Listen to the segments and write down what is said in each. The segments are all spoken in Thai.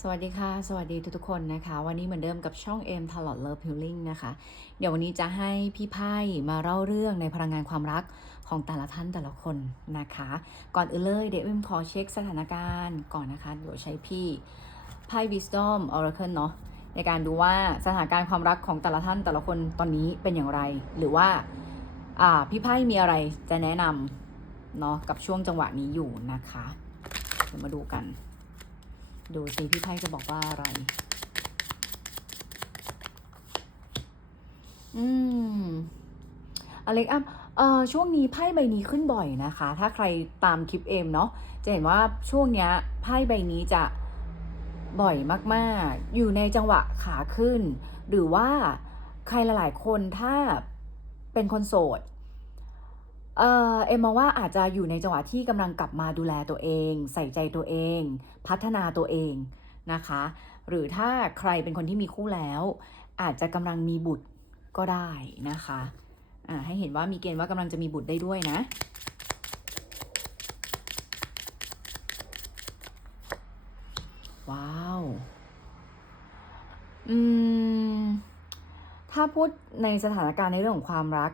สวัสดีค่ะ สวัสดีทุกๆคนนะคะ วันนี้เหมือนเดิมกับช่อง M t a l o t Love Healing นะคะ เดี๋ยววันนี้จะให้พี่ไพ่มาเล่าเรื่องในพลังงานความรักของแต่ละท่านแต่ละคนนะคะ ก่อนอื่นเลยเดี๋ยวเอ็มขอเช็คสถานการณ์ก่อนนะคะ เดี๋ยวใช้พี่ไพ่ Wisdom Oracle เนาะในการดูว่าสถานการณ์ความรักของแต่ละท่านแต่ละคนตอนนี้เป็นอย่างไร หรือว่าอ่าพี่ไพ่มีอะไรจะแนะนำเนาะกับช่วงจังหวะนี้อยู่นะคะเดี๋ยวมาดูกัน ดูสิพี่ไพ่จะบอกว่าอะไร อืมอเล็กอัพเอ่อช่วงนี้ไพ่ใบนี้ขึ้นบ่อยนะคะ ถ้าใครตามคลิปเอมเนาะจะเห็นว่าช่วงเนี้ยไพ่ใบนี้จะบ่อยมากๆ อยู่ในจังหวะขาขึ้น หรือว่าใครหลายๆคนถ้าเป็นคนโสด เออเอ็มมองว่าอาจจะอยู่ในจังหวะที่กำลังกลับมาดูแลตัวเอง ใส่ใจตัวเอง พัฒนาตัวเองนะคะ หรือถ้าใครเป็นคนที่มีคู่แล้ว อาจจะกำลังมีบุตรก็ได้นะคะอ่าให้เห็นว่ามีเกณฑ์ว่ากำลังจะมีบุตรได้ด้วยนะว้าวอืมถ้าพูดในสถานการณ์ในเรื่องของความรัก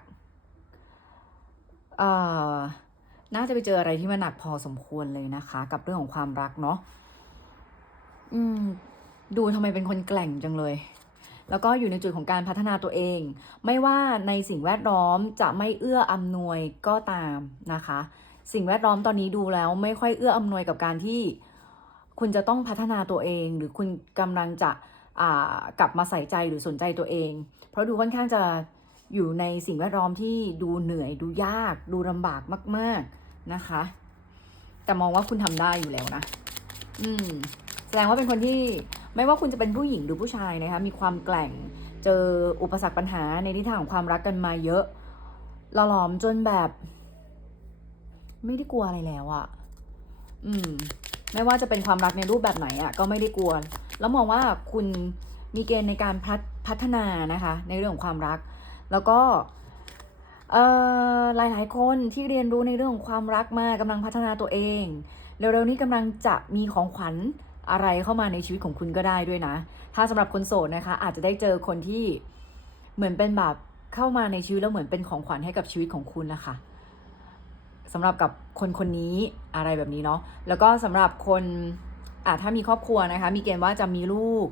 น่าจะไปเจออะไรที่มันหนักพอสมควรเลยนะคะ กับเรื่องของความรักเนาะอืม ดูทำไมเป็นคนแกล่งจังเลย แล้วก็อยู่ในจุดของการพัฒนาตัวเอง ไม่ว่าในสิ่งแวดล้อมจะไม่เอื้ออำนวยก็ตามนะคะ สิ่งแวดล้อมตอนนี้ดูแล้วไม่ค่อยเอื้ออำนวยกับการที่ คุณจะต้องพัฒนาตัวเอง หรือคุณกำลังจะกลับมาใส่ใจหรือสนใจตัวเอง เพราะดูค่อนข้างจะ อยู่ในสิ่งแวดล้อมที่ดูเหนื่อยดูยาก ดูลำบากมาก ๆนะคะ แต่มองว่าคุณทำได้อยู่แล้วนะ อืม แสดงว่าเป็นคนที่ไม่ว่าคุณจะเป็นผู้หญิงหรือผู้ชายนะคะ มีความแกล่ง เจออุปสรรคปัญหาในทิศทางของความรักกันมาเยอะหล่อหลอมจนแบบ ไม่ได้กลัวอะไรแล้วอะอืม ไม่ว่าจะเป็นความรักในรูปแบบไหนอะก็ไม่ได้กลัว แล้วมองว่าคุณมีเกณฑ์ในการพัฒพัฒนานะคะ ในเรื่องของความรัก แล้วก็เอ่อหลายคนที่เรียนรู้ในเรื่องของความรักมากำลังพัฒนาตัวเอง เร็วๆนี้กำลังจะมีของขวัญอะไรเข้ามาในชีวิตของคุณก็ได้ด้วยนะ ถ้าสำหรับคนโสดนะคะ อาจจะได้เจอคนที่เหมือนเป็นแบบเข้ามาในชีวิตแล้วเหมือนเป็นของขวัญให้กับชีวิตของคุณนะคะสำหรับกับคนคนนี้อะไรแบบนี้เนาะแล้วก็สำหรับคนอาถ้ามีครอบครัวนะคะ มีเกณฑ์ว่าจะมีลูก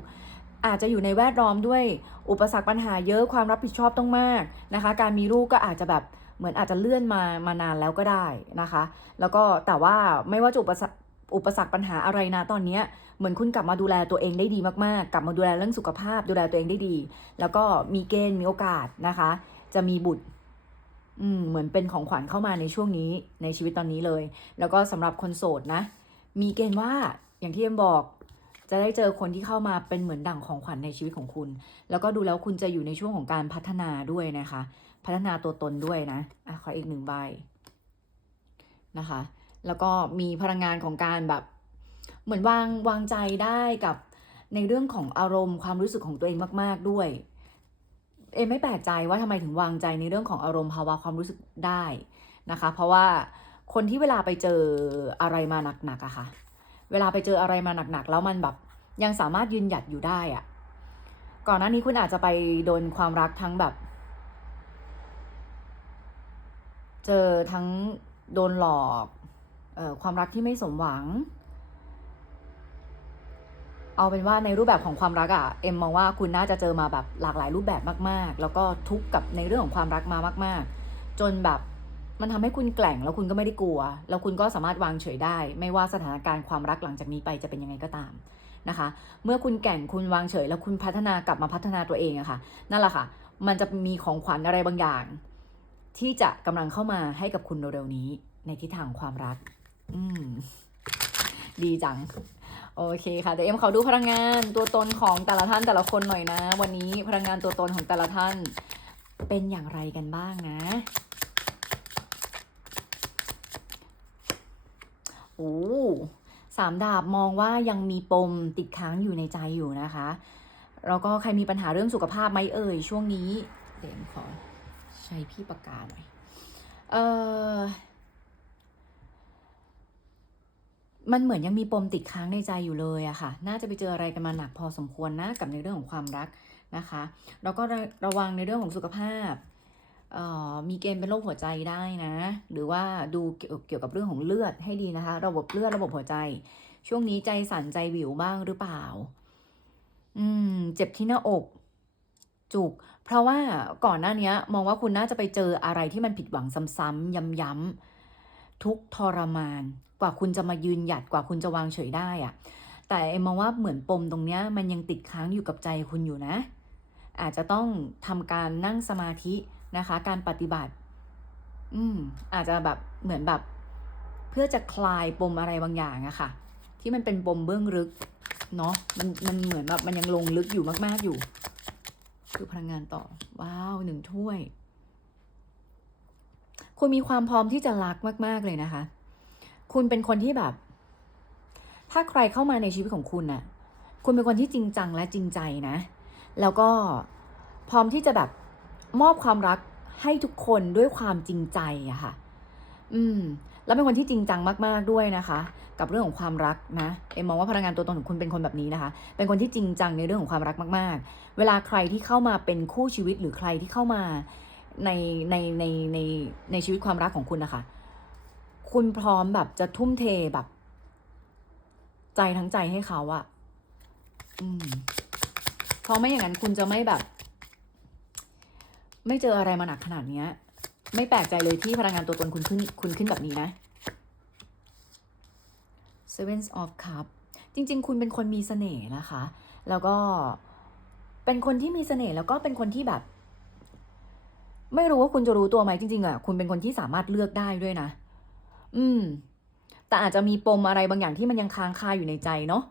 อาจจะอยู่ในแวดล้อมด้วย อุปสรรคปัญหาเยอะความรับผิดชอบต้องมากนะคะ การมีลูกก็อาจจะแบบเหมือนอาจจะเลื่อนมามานานแล้วก็ได้นะคะ แล้วก็แต่ว่าไม่ว่าจะอุปสรรคอุปสรรคปัญหาอะไรนะตอนนี้เหมือนคุณกลับมาดูแลตัวเองได้ดีมากๆ กลับมาดูแลเรื่องสุขภาพ ดูแลตัวเองได้ดี แล้วก็มีเกณฑ์มีโอกาสนะคะ จะมีบุตรอืมเหมือนเป็นของขวัญเข้ามาในช่วงนี้ในชีวิตตอนนี้เลย แล้วก็สำหรับคนโสดนะ มีเกณฑ์ว่าอย่างที่เอ็มบอก จะได้เจอคนที่เข้ามาเป็นเหมือนดั่งของขวัญในชีวิตของคุณ แล้วก็ดูแล้วคุณจะอยู่ในช่วงของการพัฒนาด้วยนะคะ พัฒนาตัวตนด้วยนะอะขออีกหนึ่งใบนะคะ แล้วก็มีพลังงานของการแบบ เหมือนวางวางใจได้กับในเรื่องของอารมณ์ความรู้สึกของตัวเองมาก ๆด้วย เอไม่แปลกใจว่าทำไมถึงวางใจในเรื่องของอารมณ์ภาวะความรู้สึกได้นะคะ เพราะว่าคนที่เวลาไปเจออะไรมาหนักๆอะค่ะ เวลาไปเจออะไรมาหนักๆ แล้วมันแบบยังสามารถยืนหยัดอยู่ได้อะก่อนหน้านี้คุณอาจจะไปโดนความรักทั้งแบบ เจอทั้งโดนหลอกออความรักที่ไม่สมหวัง เอาเป็นว่าในรูปแบบของความรักอะ่ะเอ็มมองว่าคุณน่าจะเจอมาแบบหลากหลายรูปแบบมาก ๆ แล้วก็ทุกข์กับในเรื่องของความรักมามาก ๆ จนแบบ มันทำให้คุณแกล่งแล้วคุณก็ไม่ได้กลัว แล้วคุณก็สามารถวางเฉยได้ ไม่ว่าสถานการณ์ความรักหลังจากนี้ไปจะเป็นยังไงก็ตามนะคะ เมื่อคุณแก่งคุณวางเฉย แล้วคุณพัฒนากลับมาพัฒนาตัวเองอะค่ะ นั่นแหละค่ะ มันจะมีของขวัญอะไรบางอย่าง ที่จะกำลังเข้ามาให้กับคุณเร็วๆนี้ ในทิศทางความรัก อืมดีจัง โอเคค่ะเดี๋ยวเอ็มขอดูพลังงานตัวตนของแต่ละท่านแต่ละคนหน่อยนะ วันนี้พลังงานตัวตนของแต่ละท่าน เป็นอย่างไรกันบ้างนะ โอ้สามดาบมองว่ายังมีปมติดค้างอยู่ในใจอยู่นะคะ แล้วก็ใครมีปัญหาเรื่องสุขภาพไหมเอ่ย ช่วงนี้ เดี๋ยวขอใช้พี่ปากกาหน่อย เออมันเหมือนยังมีปมติดค้างในใจอยู่เลยอะค่ะ น่าจะไปเจออะไรกันมาหนักพอสมควรนะกับในเรื่องของความรักนะคะ แล้วก็ระระวังในเรื่องของสุขภาพ มีเกณฑ์เป็นโรคหัวใจได้นะ หรือว่าดูเกี่ยวกับเรื่องของเลือดให้ดีนะคะ ระบบเลือดระบบหัวใจ ช่วงนี้ใจสั่นใจวิวบ้างหรือเปล่า อืม เจ็บที่หน้าอก จุก เพราะว่าก่อนหน้านี้มองว่าคุณน่าจะไปเจออะไรที่มันผิดหวังซ้ำๆย้ำๆทุกทรมาน กว่าคุณจะมายืนหยัดกว่าคุณจะวางเฉยได้อะแต่เอ็มมองว่าเหมือนปมตรงเนี้ย มันยังติดค้างอยู่กับใจคุณอยู่นะ อาจจะต้องทำการนั่งสมาธิ นะคะ การปฏิบัติ อืมอาจจะแบบเหมือนแบบ เพื่อจะคลายปมอะไรบางอย่างอะค่ะ ที่มันเป็นปมเบื้องลึกเนาะมันมันเหมือนแบบมันยังลงลึกอยู่มาก ๆอยู่ คือพลังงานต่อ ว้าวหนึ่งถ้วย คุณมีความพร้อมที่จะรักมาก ๆเลยนะคะ คุณเป็นคนที่แบบ ถ้าใครเข้ามาในชีวิตของคุณน่ะ คุณเป็นคนที่จริงจังและจริงใจนะ แล้วก็พร้อมที่จะแบบ มอบความรักให้ทุกคนด้วยความจริงใจอะค่ะ อืม แล้วเป็นคนที่จริงจังมาก ๆด้วยนะคะ กับเรื่องของความรักนะ เอ็มมองว่าพลังงานตัวตนของคุณเป็นคนแบบนี้นะคะ เป็นคนที่จริงจังในเรื่องของความรักมาก ๆ เวลาใครที่เข้ามาเป็นคู่ชีวิตหรือใครที่เข้ามาในในในในในชีวิตความรักของคุณนะคะ คุณพร้อมแบบจะทุ่มเทแบบ ใจทั้งใจให้เขาอะอืมเพราะไม่อย่างนั้นคุณจะไม่แบบ ไม่เจออะไรมาหนักขนาดเนี้ย ไม่แปลกใจเลยที่พลังงานตัวตนคุณขึ้นคุณขึ้นแบบนี้นะ Seven of Cup จริง ๆ คุณเป็นคนมีเสน่ห์นะคะ แล้วก็เป็นคนที่มีเสน่ห์แล้วก็เป็นคนที่แบบ ไม่รู้ว่าคุณจะรู้ตัวไหมจริง ๆอะคุณเป็นคนที่สามารถเลือกได้ด้วยนะ อืม แต่อาจจะมีปมอะไรบางอย่างที่มันยังค้างคาอยู่ในใจเนาะ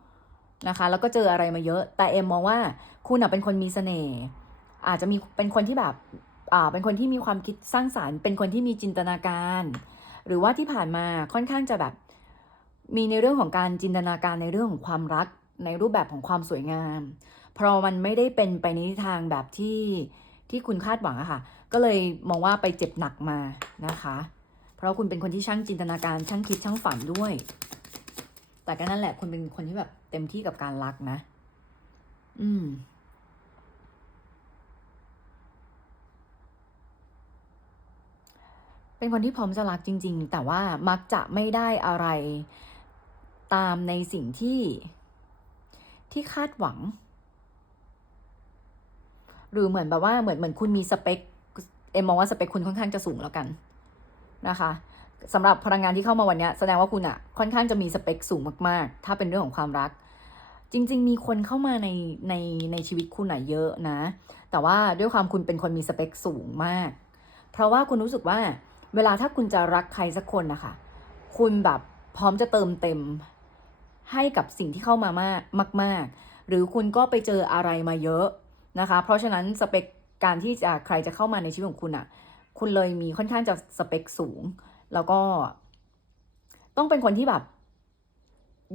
นะคะ แล้วก็เจออะไรมาเยอะ แต่เอ็มมองว่าคุณอะเป็นคนมีเสน่ห์ อาจจะมีเป็นคนที่แบบอ่าเป็นคนที่มีความคิดสร้างสารรค์ เป็นคนที่มีจินตนาการ หรือว่าที่ผ่านมาค่อนข้างจะแบบมีในเรื่องของการจินตนาการในเรื่องของความรักในรูปแบบของความสวยงาม เพราะมันไม่ได้เป็นไปในทางแบบที่ที่คุณคาดหวังอะค่ะ ก็เลยมองว่าไปเจ็บหนักมานะคะ เพราะคุณเป็นคนที่ช่างจินตนาการช่างคิดช่างฝันด้วย แต่ก็นั่นแหละคุณเป็นคนที่แบบเต็มที่กับการรักนะ อืม เป็นคนที่พร้อมจะรักจริง ๆ แต่ว่ามักจะไม่ได้อะไรตามในสิ่งที่ที่คาดหวัง หรือเหมือนแบบว่าเหมือนเหมือนคุณมีสเปคเอมมองว่าสเปคคุณค่อนข้างจะสูงแล้วกันนะคะสำหรับพลังงานที่เข้ามาวันนี้แสดงว่าคุณอะค่อนข้างจะมีสเปคสูงมากๆ ถ้าเป็นเรื่องของความรัก จริง ๆ มีคนเข้ามาในในในชีวิตคุณอะเยอะนะ แต่ว่าด้วยความคุณเป็นคนมีสเปคสูงมาก เพราะว่าคุณรู้สึกว่า เวลาถ้าคุณจะรักใครสักคนนะคะ คุณแบบพร้อมจะเติมเต็ม ให้กับสิ่งที่เข้ามามากมากๆหรือคุณก็ไปเจออะไรมาเยอะนะคะ เพราะฉะนั้นสเปคการที่จะใครจะเข้ามาในชีวิตของคุณอะ่ะ คุณเลยมีค่อนข้างจะสเปคสูง แล้วก็ ต้องเป็นคนที่แบบ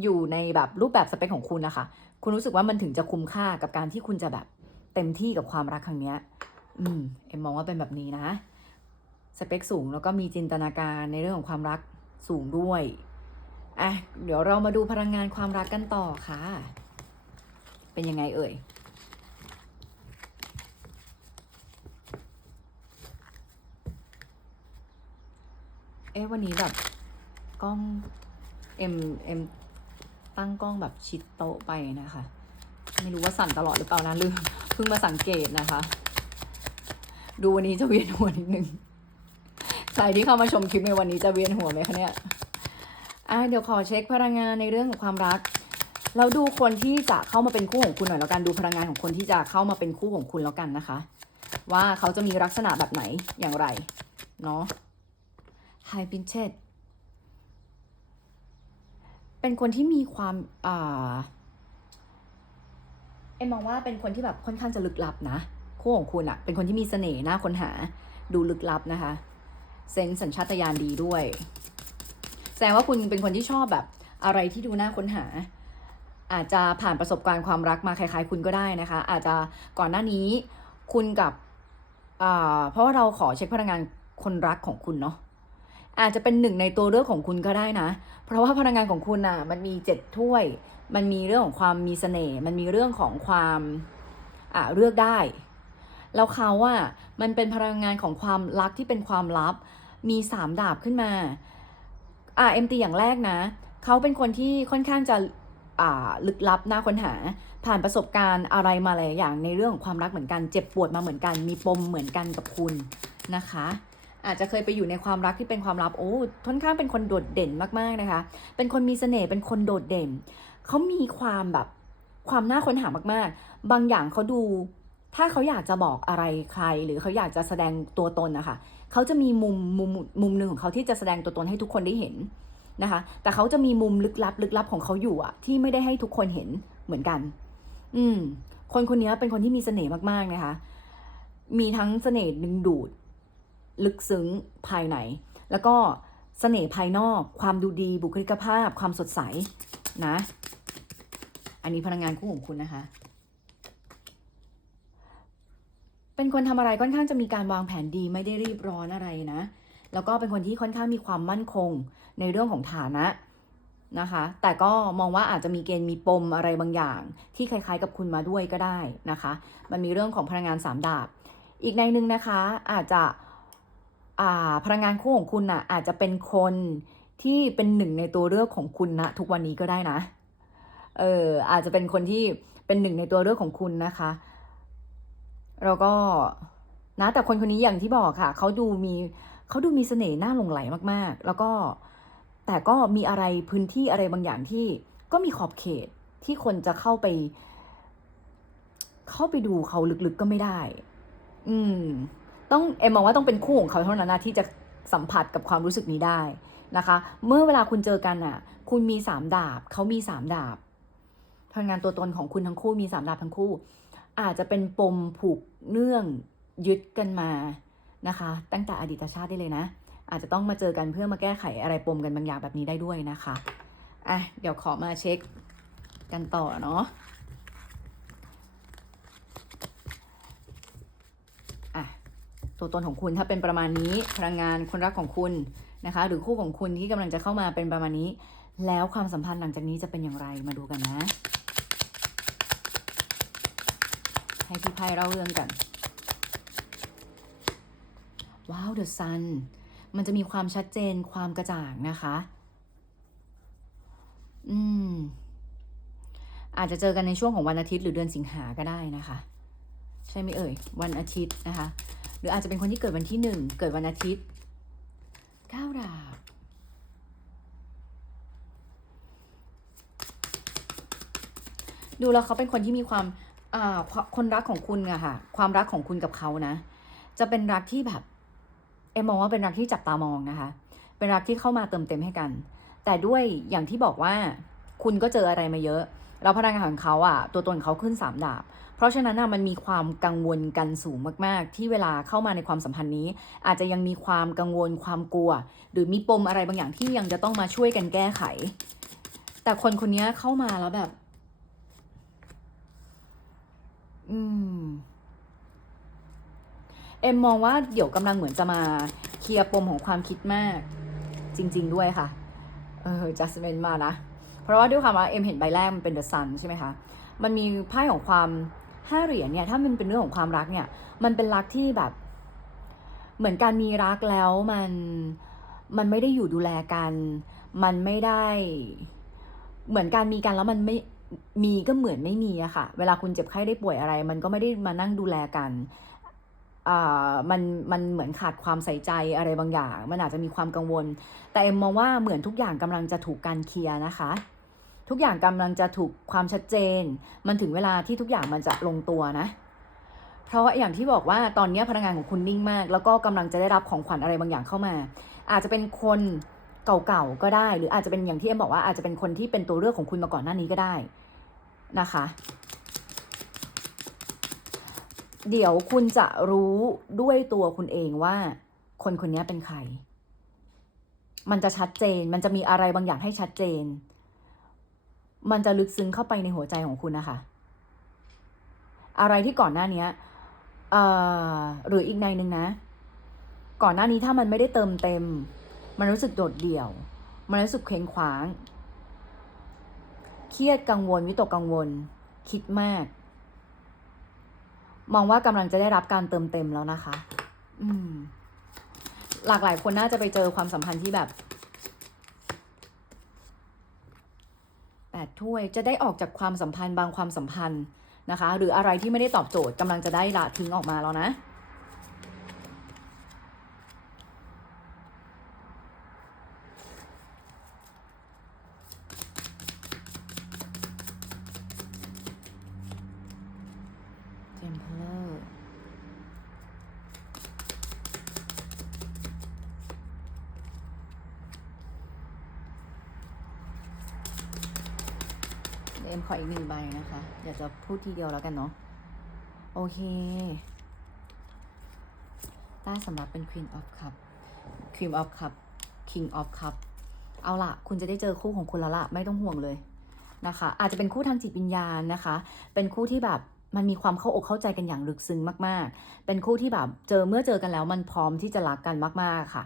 อยู่ในแบบรูปแบบสเปคของคุณนะคะ คุณรู้สึกว่ามันถึงจะคุ้มค่ากับการที่คุณจะแบบ เต็มที่กับความรักครั้งเนี้ย อืม เอ็มมองว่าเป็นแบบนี้นะ สเปคสูงแล้วก็มีจินตนาการในเรื่องของความรักสูงด้วยอะเดี๋ยวเรามาดูพลังงานความรักกันต่อค่ะ เป็นยังไงเอ่ยเอ๊ะวันนี้แบบกล้องเอ็มเอ็มตั้งกล้องแบบชิดโต๊ะไปนะคะ ไม่รู้ว่าสั่นตลอดหรือเปล่านะลืมเพิ่งมาสังเกตนะคะ ดูวันนี้จะเวียนหัวนิดนึง ใครที่เข้ามาชมคลิปในวันนี้จะเวียนหัวไหมคะเนี่ยอะเดี๋ยวขอเช็คพลังงานในเรื่องของความรัก เราดูคนที่จะเข้ามาเป็นคู่ของคุณหน่อยแล้วกันดูพลังงานของคนที่จะเข้ามาเป็นคู่ของคุณแล้วกันนะคะ ว่าเขาจะมีลักษณะแบบไหนอย่างไรเนาะ High p i n c h e t เป็นคนที่มีความอ่าเอ็มมองว่าเป็นคนที่แบบค่อนข้างจะลึกลับนะ คู่ของคุณอะเป็นคนที่มีเสน่ห์น่าค้นหาดูลึกลับนะคะ เซนส์สัญชาตญาณดีด้วย แสดงว่าคุณเป็นคนที่ชอบแบบอะไรที่ดูน่าค้นหา อาจจะผ่านประสบการณ์ความรักมาคล้าย ๆ คุณก็ได้นะคะ อาจจะก่อนหน้านี้คุณกับเพราะว่าเราขอเช็คพลังงานคนรักของคุณเนาะอาจจะเป็นหนึ่งในตัวเลือกของคุณก็ได้นะ เพราะว่าพลังงานของคุณอะมันมีเจ็ดถ้วย มันมีเรื่องของความมีเสน่ห์ มันมีเรื่องของความอ่าเลือกได้ แล้วเขาอะมันเป็นพลังงานของความรักที่เป็นความลับ มีสามดาบขึ้นมาอ่าเอ็มตีอย่างแรกนะ เขาเป็นคนที่ค่อนข้างจะอ่าลึกลับน่าค้นหา ผ่านประสบการณ์อะไรมาหลายอย่างในเรื่องของความรักเหมือนกัน เจ็บปวดมาเหมือนกัน มีปมเหมือนกันกับคุณนะคะอาจจะเคยไปอยู่ในความรักที่เป็นความลับโอ้ค่อนข้างเป็นคนโดดเด่นมากๆนะคะ เป็นคนมีเสน่ห์เป็นคนโดดเด่น เขามีความแบบความน่าค้นหามากๆ บางอย่างเขาดู ถ้าเขาอยากจะบอกอะไรใคร หรือเขาอยากจะแสดงตัวตนนะคะเขาจะมีมุมมุมมุมหนึ่งของเขาที่จะแสดงตัวตนให้ทุกคนได้เห็นนะคะ แต่เขาจะมีมุมลึกลับลึกลับของเขาอยู่อะที่ไม่ได้ให้ทุกคนเห็นเหมือนกัน อืม คนคนนี้เป็นคนที่มีเสน่ห์มากๆนะคะ มีทั้งเสน่ห์ดึงดูด ลึกซึ้งภายใน แล้วก็เสน่ห์ภายนอก ความดูดีบุคลิกภาพ ความสดใสนะ อันนี้พลังงานคู่ของคุณนะคะ เป็นคนทำอะไรค่อนข้างจะมีการวางแผนดีไม่ได้รีบร้อนอะไรนะ แล้วก็เป็นคนที่ค่อนข้างมีความมั่นคงในเรื่องของฐานะนะคะ แต่ก็มองว่าอาจจะมีเกณฑ์มีปมอะไรบางอย่าง ที่คล้ายๆกับคุณมาด้วยก็ได้นะคะ มันมีเรื่องของพลังงานสามดาบ อีกในหนึ่งนะคะอาจจะพลังงานคู่ของคุณน่ะอาจจะเป็นคนที่เป็นหนึ่งในตัวเลือกของคุณนะทุกวันนี้ก็ได้นะ เอออาจจะเป็นคนที่เป็นหนึ่งในตัวเลือกของคุณนะคะ แล้วก็นะแต่คนคนนี้อย่างที่บอกค่ะ เขาดูมีเขาดูมีเสน่ห์น่าหลงไหลมากๆ แล้วก็แต่ก็มีอะไรพื้นที่อะไรบางอย่างที่ก็มีขอบเขตที่คนจะเข้าไป เข้าไปดูเขาลึกๆก็ไม่ได้ อืม ต้องเอ็มมองว่าต้องเป็นคู่ของเขาเท่านั้นนะที่จะสัมผัสกับความรู้สึกนี้ได้นะคะ เมื่อเวลาคุณเจอกันอะ คุณมีสามดาบ เขามีสามดาบพลังงานตัวตนของคุณทั้งคู่มีสามดาบทั้งคู่ อาจจะเป็นปมผูกเนื่องยึดกันมานะคะ ตั้งแต่อดีตชาติได้เลยนะ อาจจะต้องมาเจอกันเพื่อมาแก้ไขอะไรปมกันบางอย่างแบบนี้ได้ด้วยนะคะอะเดี๋ยวขอมาเช็คกันต่อเนาะอะตัวตนของคุณถ้าเป็นประมาณนี้พลังงานคนรักของคุณนะคะ หรือคู่ของคุณที่กำลังจะเข้ามาเป็นประมาณนี้ แล้วความสัมพันธ์หลังจากนี้จะเป็นอย่างไรมาดูกันนะ ให้พี่ไพ่เล่าเรื่องกันว้าวเดอะซันมันจะมีความชัดเจนความกระจ่างนะคะ อืม อาจจะเจอกันในช่วงของวันอาทิตย์หรือเดือนสิงหาก็ได้นะคะ ใช่ไหมเอ่ย วันอาทิตย์นะคะ หรืออาจจะเป็นคนที่เกิดวันที่หนึ่งเกิดวันอาทิตย์เก้าดาบดูแล้วเขาเป็นคนที่มีความ คนรักของคุณอะค่ะ ความรักของคุณกับเขานะ จะเป็นรักที่แบบเอมองว่าเป็นรักที่จับตามองนะคะ เป็นรักที่เข้ามาเติมเต็มให้กัน แต่ด้วยอย่างที่บอกว่าคุณก็เจออะไรมาเยอะ แล้วพลังงานของเขาอะตัวตนเขาขึ้นสามดาบ เพราะฉะนั้นอะมันมีความกังวลกันสูงมาก ๆ ที่เวลาเข้ามาในความสัมพันธ์นี้ อาจจะยังมีความกังวลความกลัว หรือมีปมอะไรบางอย่างที่ยังจะต้องมาช่วยกันแก้ไข แต่คนคนนี้เข้ามาแล้วแบบ อืม เอ็มมองว่าเดี๋ยวกำลังเหมือนจะมาเคลียร์ปมของความคิดมาก จริง ๆ ด้วยค่ะ เออจัสเมนมานะ เพราะว่าด้วยความว่าเอ็มเห็นใบแรกมันเป็นเดอะซันใช่ไหมคะ มันมีไพ่ของความห้าเหรียญเนี่ย ถ้ามันเป็นเรื่องของความรักเนี่ย มันเป็นรักที่แบบ เหมือนการมีรักแล้วมันมันไม่ได้อยู่ดูแลกัน มันไม่ได้ เหมือนการมีกันแล้วมันไม่ มีก็เหมือนไม่มีอะค่ะ เวลาคุณเจ็บไข้ได้ป่วยอะไร มันก็ไม่ได้มานั่งดูแลกันอ่ามันมันเหมือนขาดความใส่ใจอะไรบางอย่าง มันอาจจะมีความกังวล แต่เอ็มมองว่าเหมือนทุกอย่างกำลังจะถูกการเคลียร์นะคะ ทุกอย่างกำลังจะถูกความชัดเจน มันถึงเวลาที่ทุกอย่างมันจะลงตัวนะ เพราะว่าอย่างที่บอกว่าตอนนี้พนักงานของคุณนิ่งมาก แล้วก็กำลังจะได้รับของขวัญอะไรบางอย่างเข้ามา อาจจะเป็นคน เก่าๆก็ได้ หรืออาจจะเป็นอย่างที่เอ็มบอกว่าอาจจะเป็นคนที่เป็นตัวเลือกของคุณมาก่อนหน้านี้ก็ได้นะคะ เดี๋ยวคุณจะรู้ด้วยตัวคุณเองว่า คนคนนี้เป็นใคร มันจะชัดเจนมันจะมีอะไรบางอย่างให้ชัดเจน มันจะลึกซึ้งเข้าไปในหัวใจของคุณนะคะ อะไรที่ก่อนหน้านี้เอ่อหรืออีกในหนึ่งนะ ก่อนหน้านี้ถ้ามันไม่ได้เติมเต็ม มันรู้สึกโดดเดี่ยว มันรู้สึกเคว้งคว้าง เครียดกังวลวิตกกังวล คิดมาก มองว่ากำลังจะได้รับการเติมเต็มแล้วนะคะ อืม หลากหลายคนน่าจะไปเจอความสัมพันธ์ที่แบบแปดถ้วยจะได้ออกจากความสัมพันธ์บางความสัมพันธ์นะคะ หรืออะไรที่ไม่ได้ตอบโจทย์กำลังจะได้ละทิ้งออกมาแล้วนะ เทมเพลอร์เอ็มขออีกหนึ่งใบนะคะเดี๋ยวจะพูดทีเดียวแล้วกันเนาะ โอเค ต้สำหรับเป็น Queen of Cup Queen of Cup King of Cup เอาล่ะ คุณจะได้เจอคู่ของคุณแล้วล่ะ ไม่ต้องห่วงเลยนะคะ อาจจะเป็นคู่ทางจิตวิญญาณนะคะ เป็นคู่ที่แบบ มันมีความเข้าอกเข้าใจกันอย่างลึกซึ้งมากๆ เป็นคู่ที่แบบเจอเมื่อเจอกันแล้วมันพร้อมที่จะรักกันมากๆค่ะ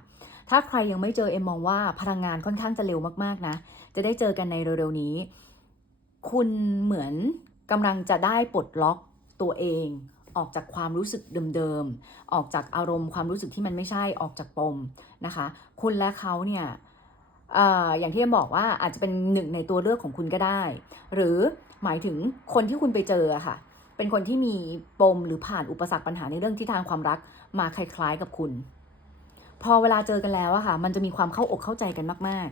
ถ้าใครยังไม่เจอเอ็มมองว่าพลังงานค่อนข้างจะเร็วมากๆนะ จะได้เจอกันในเร็วๆนี้ คุณเหมือนกำลังจะได้ปลดล็อกตัวเองออกจากความรู้สึกเดิมๆ ออกจากอารมณ์ความรู้สึกที่มันไม่ใช่ ออกจากปมนะคะ คุณและเขาเนี่ยออย่างที่เอ็มบอกว่าอาจจะเป็นหนึ่งในตัวเลือกของคุณก็ได้ หรือหมายถึงคนที่คุณไปเจอค่ะ เป็นคนที่มีปมหรือผ่านอุปสรรคปัญหาในเรื่องที่ทางความรักมาคล้าย ๆ กับคุณ พอเวลาเจอกันแล้วอะค่ะ มันจะมีความเข้าอกเข้าใจกันมาก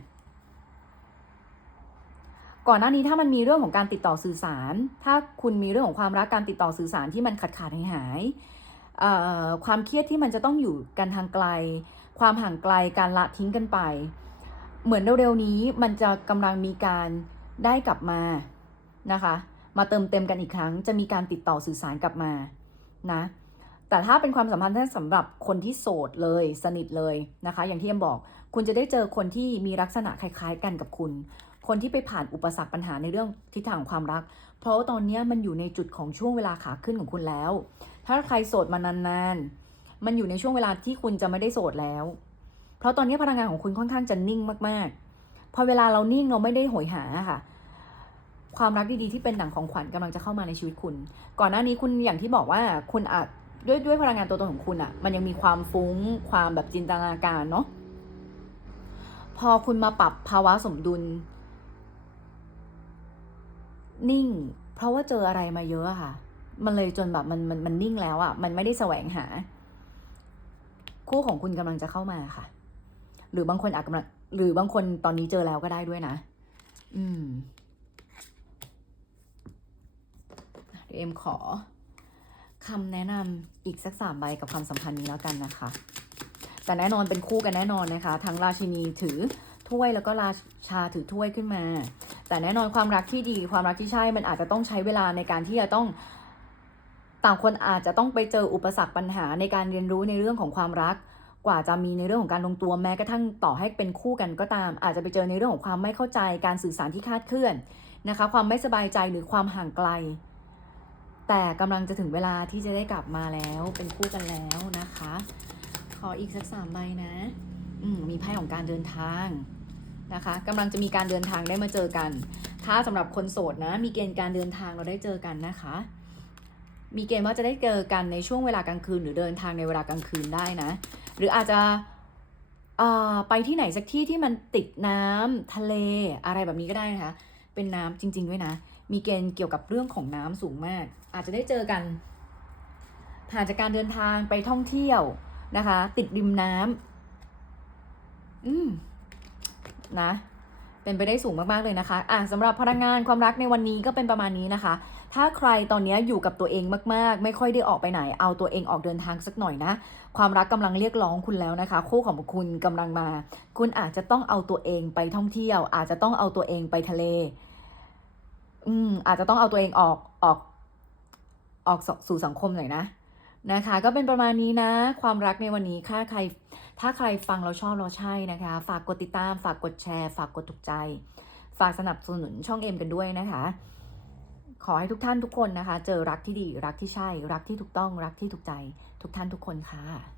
ๆ ก่อนหน้านี้ถ้ามันมีเรื่องของการติดต่อสื่อสาร ถ้าคุณมีเรื่องของความรักการติดต่อสื่อสารที่มันขาดขาดหายหายความเครียดที่มันจะต้องอยู่กันทางไกล ความห่างไกลการละทิ้งกันไป เหมือนเร็วๆนี้มันจะกำลังมีการได้กลับมานะคะ มาเติมเต็มกันอีกครั้ง จะมีการติดต่อสื่อสารกลับมานะแต่ถ้าเป็นความสัมพันธ์สำหรับคนที่โสดเลยสนิทเลยนะคะ อย่างที่เอ็มบอก คุณจะได้เจอคนที่มีลักษณะคล้าย ๆ กันกับคุณ คนที่ไปผ่านอุปสรรคปัญหาในเรื่องทิศทางของความรัก เพราะว่าตอนนี้มันอยู่ในจุดของช่วงเวลาขาขึ้นของคุณแล้ว ถ้าใครโสดมานานๆ มันอยู่ในช่วงเวลาที่คุณจะไม่ได้โสดแล้ว เพราะตอนนี้พลังงานของคุณค่อนข้างจะนิ่งมากๆ พอเวลาเรานิ่งเราไม่ได้โหยหาค่ะ ความรักดีๆที่เป็นหนังของขวัญกำลังจะเข้ามาในชีวิตคุณ ก่อนหน้านี้คุณอย่างที่บอกว่าคุณอาจด้วยด้วยพลังงานตัวตนของคุณอะมันยังมีความฟุ้ง ความแบบจินตนาการเนาะพอคุณมาปรับภาวะสมดุล นิ่ง เพราะว่าเจออะไรมาเยอะค่ะ มันเลยจนแบบมันมันมันนิ่งแล้วอะ่ะมันไม่ได้แสวงหา คู่ของคุณกำลังจะเข้ามาค่ะ หรือบางคนอาจกำลัง หรือบางคนตอนนี้เจอแล้วก็ได้ด้วยนะ อืม เอ็มขอคำแนะนำอีกสักสามใบกับความสัมพันธ์นี้แล้วกันนะคะ แต่แน่นอนเป็นคู่กันแน่นอนนะคะ ทั้งราชินีถือถ้วยแล้วก็ราชาถือถ้วยขึ้นมา แต่แน่นอนความรักที่ดีความรักที่ใช่มันอาจจะต้องใช้เวลาในการที่จะต้องต่างคนอาจจะต้องไปเจออุปสรรคปัญหาในการเรียนรู้ในเรื่องของความรัก กว่าจะมีในเรื่องของการลงตัวแม้กระทั่งต่อให้เป็นคู่กันก็ตาม อาจจะไปเจอในเรื่องของความไม่เข้าใจการสื่อสารที่คาดเคลื่อนนะคะ ความไม่สบายใจหรือความห่างไกล แต่กำลังจะถึงเวลาที่จะได้กลับมาแล้วเป็นคู่กันแล้วนะคะ ขออีกสักสามใบนะอืมมีไพ่ของการเดินทางนะคะกำลังจะมีการเดินทางได้มาเจอกัน ถ้าสำหรับคนโสดนะ มีเกณฑ์การเดินทางเราได้เจอกันนะคะ มีเกณฑ์ว่าจะได้เจอกันในช่วงเวลากลางคืน หรือเดินทางในเวลากลางคืนได้นะ หรืออาจจะไปที่ไหนสักที่ที่มันติดน้ำทะเลอะไรแบบนี้ก็ได้นะคะ เป็นน้ำจริงๆด้วยนะ มีเกณฑ์เกี่ยวกับเรื่องของน้ำสูงมากอาจจะได้เจอกันผ่านจากการเดินทางไปท่องเที่ยวนะคะ ติดริมน้ำอืมนะเป็นไปได้สูงมากๆเลยนะคะอะสำหรับพลังงานความรักในวันนี้ก็เป็นประมาณนี้นะคะ ถ้าใครตอนนี้อยู่กับตัวเองมากๆ ไม่ค่อยได้ออกไปไหน เอาตัวเองออกเดินทางสักหน่อยนะ ความรักกำลังเรียกร้องคุณแล้วนะคะ คู่ของคุณกำลังมา คุณอาจจะต้องเอาตัวเองไปท่องเที่ยว อาจจะต้องเอาตัวเองไปทะเล อืมอาจจะต้องเอาตัวเองออกออก ออกสู่สังคมหน่อยนะนะคะ ก็เป็นประมาณนี้นะ ความรักในวันนี้ถ้าใคร ถ้าใครฟังเราชอบเราใช่นะคะ ฝากกดติดตาม ฝากกดแชร์ ฝากกดถูกใจ ฝากสนับสนุนช่องเอ็มกันด้วยนะคะ ขอให้ทุกท่านทุกคนนะคะ เจอรักที่ดี รักที่ใช่ รักที่ถูกต้อง รักที่ถูกใจ ทุกท่านทุกคนค่ะ